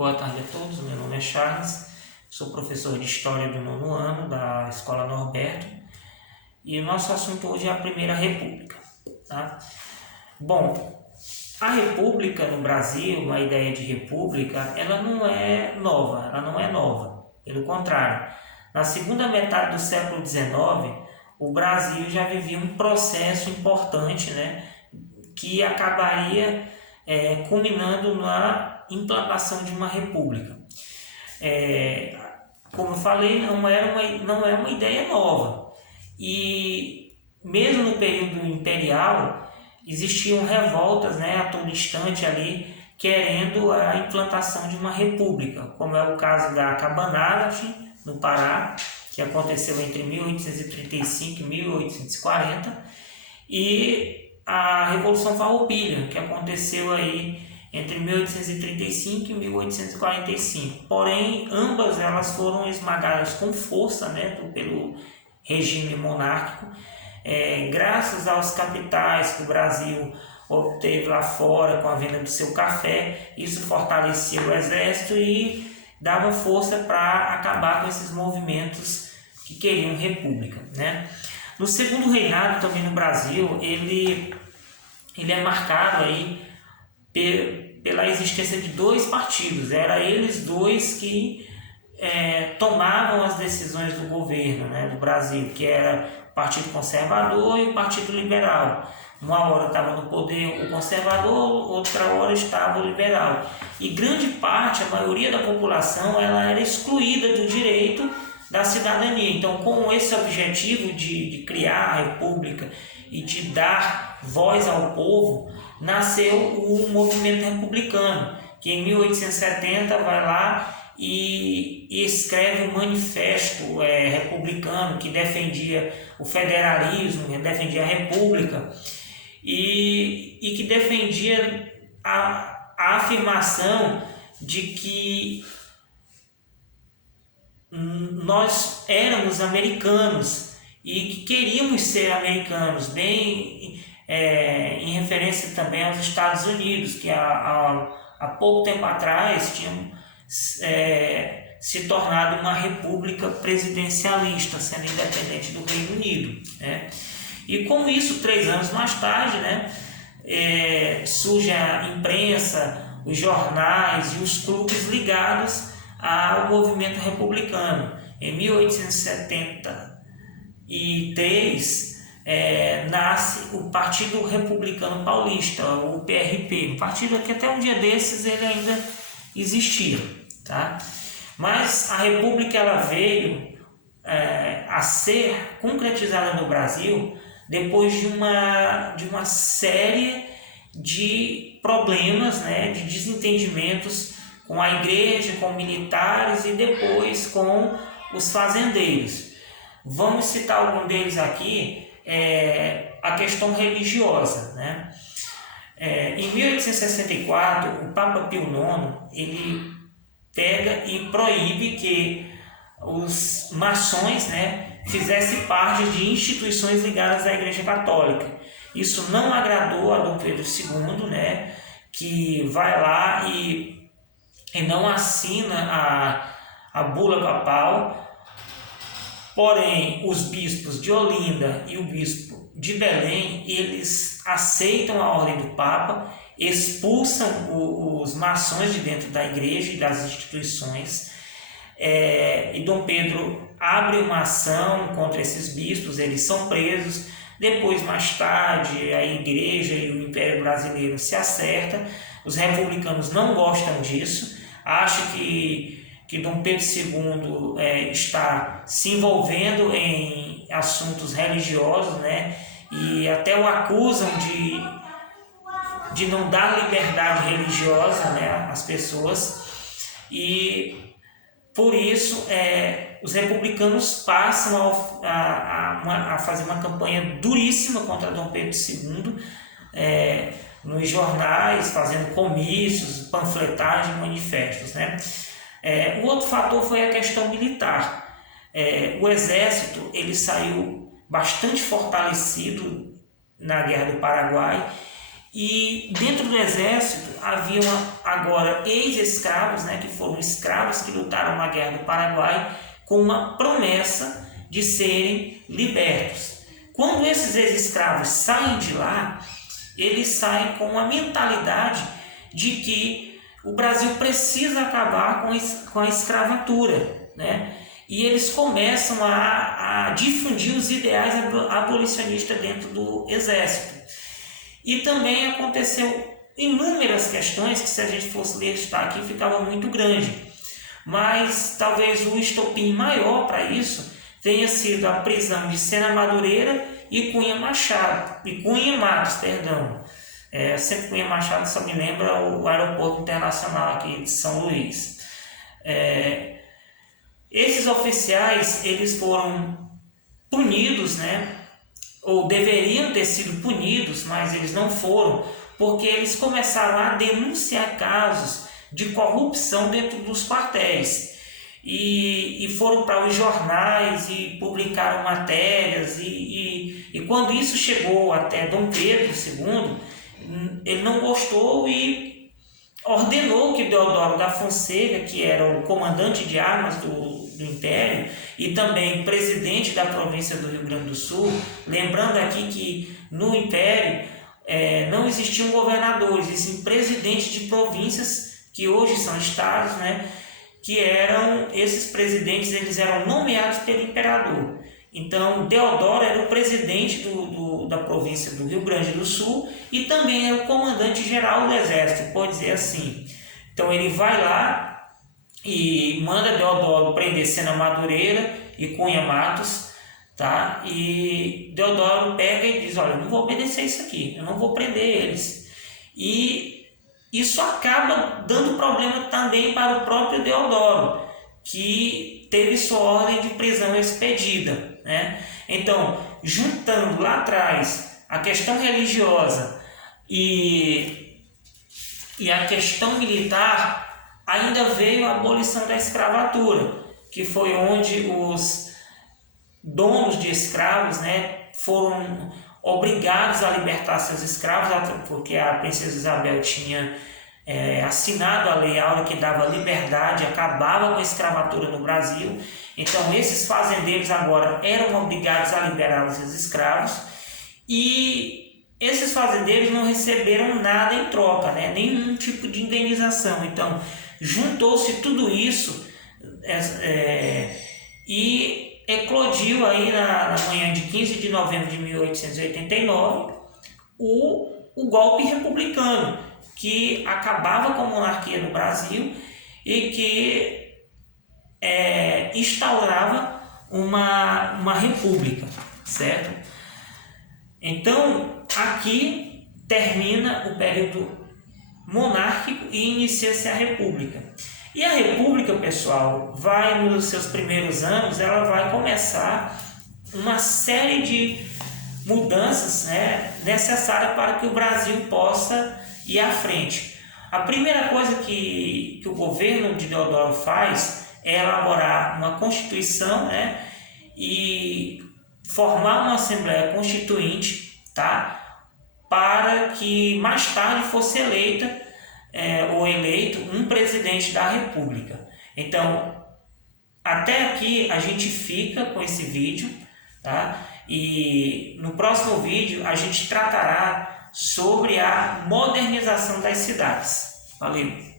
Boa tarde a todos, meu nome é Charles, sou professor de História do 9º ano da Escola Norberto e o nosso assunto hoje é a Primeira República. Tá? Bom, a República no Brasil, a ideia de República, ela não é nova, pelo contrário. Na segunda metade do século XIX, o Brasil já vivia um processo importante, né, que acabaria culminando na implantação de uma república. Como eu falei, não é uma ideia nova. E mesmo no período imperial, existiam revoltas, né, a todo instante ali, querendo a implantação de uma república, como é o caso da Cabanagem, no Pará, que aconteceu entre 1835 e 1840, e a Revolução Farroupilha, que aconteceu aí entre 1835 e 1845. Porém, ambas elas foram esmagadas com força, né, pelo regime monárquico, graças aos capitais que o Brasil obteve lá fora com a venda do seu café. Isso fortalecia o exército e dava força para acabar com esses movimentos que queriam república, né? No segundo reinado também no Brasil, ele é marcado aí pela existência de dois partidos. Era eles dois que tomavam as decisões do governo, né, do Brasil, que era o Partido Conservador e o Partido Liberal. Uma hora estava no poder o conservador, outra hora estava o liberal. E grande parte, a maioria da população, ela era excluída do direito da cidadania. Então, com esse objetivo de criar a república e de dar voz ao povo, nasceu o movimento republicano, que em 1870 vai lá e escreve um manifesto republicano que defendia o federalismo, que defendia a república e que defendia a afirmação de que nós éramos americanos e que queríamos ser americanos, bem em referência também aos Estados Unidos, que há pouco tempo atrás tinham se tornado uma república presidencialista, sendo independente do Reino Unido, né? E com isso, 3 anos mais tarde, né, surge a imprensa, os jornais e os clubes ligados ao movimento republicano. Em 1873 nasce o Partido Republicano Paulista, o PRP, um partido que até um dia desses ele ainda existia, tá? Mas a república ela veio a ser concretizada no Brasil depois de uma série de problemas, né, de desentendimentos com a igreja, com militares e depois com os fazendeiros. Vamos citar algum deles aqui. A questão religiosa, né? Em 1864, o Papa Pio IX ele pega e proíbe que os maçons, né, fizessem parte de instituições ligadas à Igreja Católica. Isso não agradou a Dom Pedro II, né, que vai lá e não assina a bula papal. Porém, os bispos de Olinda e o bispo de Belém, eles aceitam a ordem do Papa, expulsam os maçons de dentro da igreja e das instituições, e Dom Pedro abre uma ação contra esses bispos, eles são presos. Depois, mais tarde, a igreja e o Império Brasileiro se acertam. Os republicanos não gostam disso, acham que Dom Pedro II está se envolvendo em assuntos religiosos, né? E até o acusam de não dar liberdade religiosa, né, às pessoas. E por isso os republicanos passam a fazer uma campanha duríssima contra Dom Pedro II, nos jornais, fazendo comícios, panfletagem, manifestos, né? O outro fator foi a questão militar. O exército ele saiu bastante fortalecido na Guerra do Paraguai E dentro do exército havia agora ex-escravos, né, que foram escravos que lutaram na Guerra do Paraguai com uma promessa de serem libertos. Quando esses ex-escravos saem de lá, eles saem com a mentalidade de que o Brasil precisa acabar com a escravatura, né? E eles começam a difundir os ideais abolicionistas dentro do exército. E também aconteceu inúmeras questões que, se a gente fosse listar aqui, ficava muito grande. Mas talvez o estopim maior para isso tenha sido a prisão de Sena Madureira e Cunha Matos, perdão. Sempre Cunha Machado só me lembra o aeroporto internacional aqui de São Luís. Esses oficiais, eles foram punidos, né? Ou deveriam ter sido punidos, mas eles não foram, porque eles começaram a denunciar casos de corrupção dentro dos quartéis e foram para os jornais e publicaram matérias e quando isso chegou até Dom Pedro II, ele não gostou e ordenou que Deodoro da Fonseca, que era o comandante de armas do Império e também presidente da província do Rio Grande do Sul, lembrando aqui que no Império não existiam governadores, existiam presidentes de províncias que hoje são estados, né? Que esses presidentes, eles eram nomeados pelo imperador. Então Deodoro era o presidente da província do Rio Grande do Sul e também era o comandante-geral do exército, pode dizer assim. Então ele vai lá e manda Deodoro prender Sena Madureira e Cunha Matos, tá? E Deodoro pega e diz: olha, eu não vou obedecer isso aqui, eu não vou prender eles. E isso acaba dando problema também para o próprio Deodoro, que teve sua ordem de prisão expedida, né? Então, juntando lá atrás a questão religiosa e a questão militar, ainda veio a abolição da escravatura, que foi onde os donos de escravos, né, foram obrigados a libertar seus escravos, porque a princesa Isabel tinha assinado a Lei Áurea que dava liberdade, acabava com a escravatura no Brasil. Então esses fazendeiros agora eram obrigados a liberar os seus escravos e esses fazendeiros não receberam nada em troca, né? Nenhum tipo de indenização. Então juntou-se tudo isso e eclodiu aí na manhã de 15 de novembro de 1889 o golpe republicano, que acabava com a monarquia no Brasil e que instaurava uma república, certo? Então, aqui termina o período monárquico e inicia-se a república. E a república, pessoal, nos seus primeiros anos, ela vai começar uma série de mudanças, né, necessárias para que o Brasil possa ir à frente. A primeira coisa que o governo de Deodoro faz é elaborar uma Constituição, né, e formar uma Assembleia Constituinte, tá, para que mais tarde fosse eleito um presidente da República. Então, até aqui a gente fica com esse vídeo, tá? E no próximo vídeo a gente tratará sobre a modernização das cidades. Valeu!